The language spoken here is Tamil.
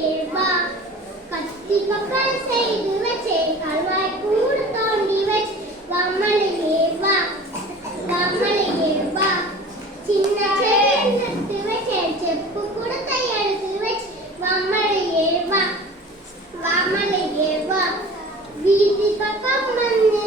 வா கத்தி கப்பல் செய்து வச்சே கல்வாய் கூடு தோண்டி வச்சு வம்மலையே வா சின்ன செடி நட்டு வச்சே செப்பு குடத்தை எடுத்து வச்சு வம்மலையே வா வீதி பக்கம் மண்ணு